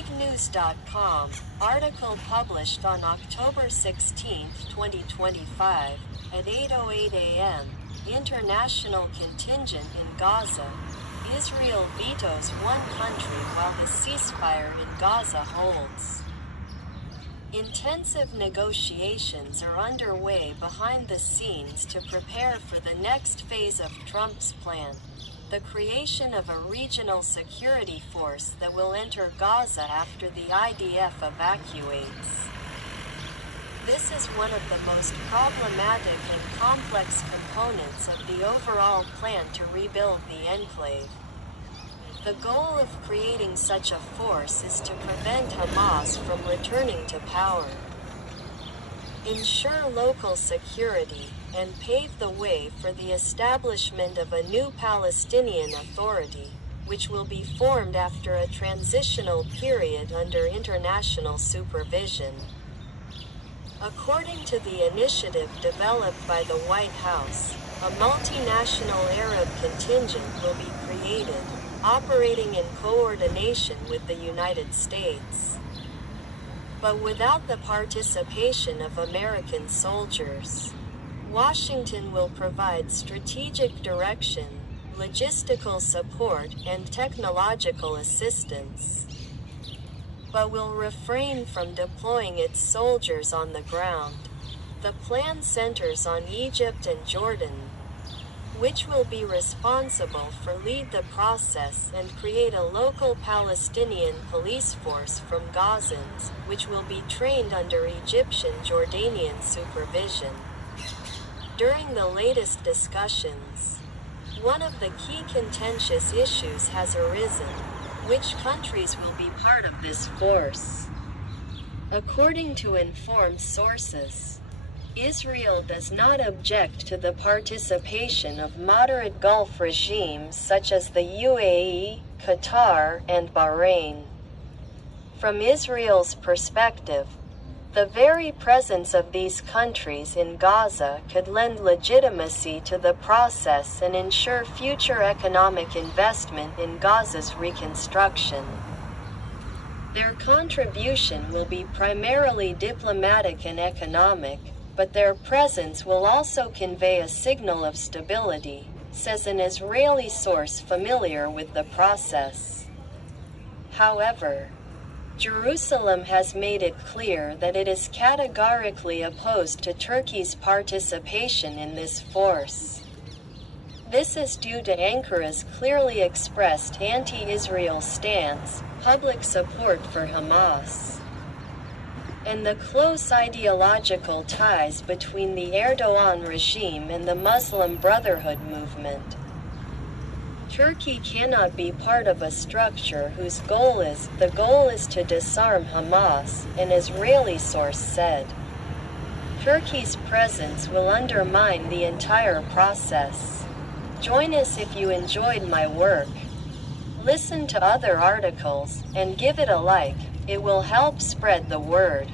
bignews.com, article published on October 16, 2025, at 8:08 a.m., international contingent in Gaza. Israel vetoes one country while his ceasefire in Gaza holds. Intensive negotiations are underway behind the scenes to prepare for the next phase of Trump's plan, the creation of a regional security force that will enter Gaza after the IDF evacuates. This is one of the most problematic and complex components of the overall plan to rebuild the enclave. The goal of creating such a force is to prevent Hamas from returning to power, ensure local security, and pave the way for the establishment of a new Palestinian Authority, which will be formed after a transitional period under international supervision. According to the initiative developed by the White House, a multinational Arab contingent will be created, operating in coordination with the United States, but without the participation of American soldiers. Washington will provide strategic direction, logistical support, and technological assistance, but will refrain from deploying its soldiers on the ground. The plan centers on Egypt and Jordan, which will be responsible for lead the process and create a local Palestinian police force from Gazans, which will be trained under Egyptian Jordanian supervision. During the latest discussions, one of the key contentious issues has arisen: which countries will be part of this force? According to informed sources, Israel does not object to the participation of moderate Gulf regimes such as the UAE, Qatar, and Bahrain. From Israel's perspective, the very presence of these countries in Gaza could lend legitimacy to the process and ensure future economic investment in Gaza's reconstruction. Their contribution will be primarily diplomatic and economic, but their presence will also convey a signal of stability, says an Israeli source familiar with the process. However, Jerusalem has made it clear that it is categorically opposed to Turkey's participation in this force. This is due to Ankara's clearly expressed anti-Israel stance, public support for Hamas, and the close ideological ties between the Erdogan regime and the Muslim Brotherhood movement. Turkey cannot be part of a structure whose goal is to disarm Hamas, an Israeli source said. Turkey's presence will undermine the entire process. Join us if you enjoyed my work. Listen to other articles, and give it a like. It will help spread the word.